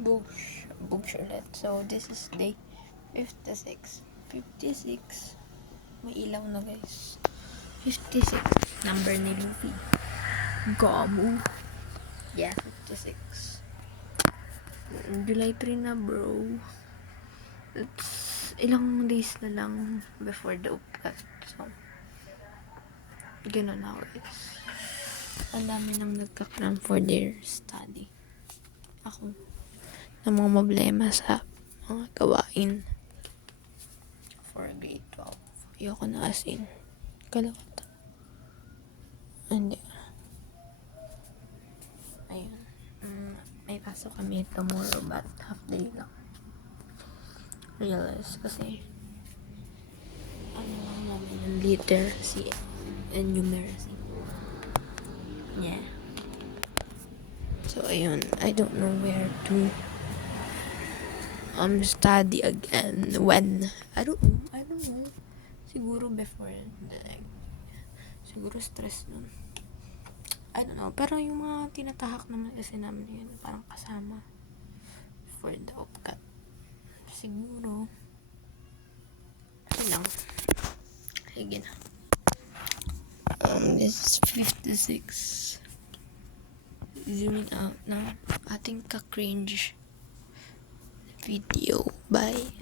Bush ulit. So, this is day 56. 56. May ilaw na, guys. 56. Number ni Luffy. Gamu. Yeah, 56. July 3 na, bro. It's ilang days na lang before the upcut. So, gano'n na, guys. Ang dami nang nagka-cram for their study. Ako, na mga problema sa mga gawain for grade 12. Ayoko na as in. Kalawata. Hindi. Ayun. May pasok kami tomorrow but half day lang. Realize kasi ano lang namin yung literacy and numeracy. Yeah. So, ayun. I don't know where to study again. When? I don't know. Siguro before. Like, siguro stress nun. I don't know. Pero yung mga tinatahak naman kasi namin yun, parang kasama for the upcut. Siguro. Sige lang. Sige na. This is 56. Zooming out na ating ka-cringe video. Bye.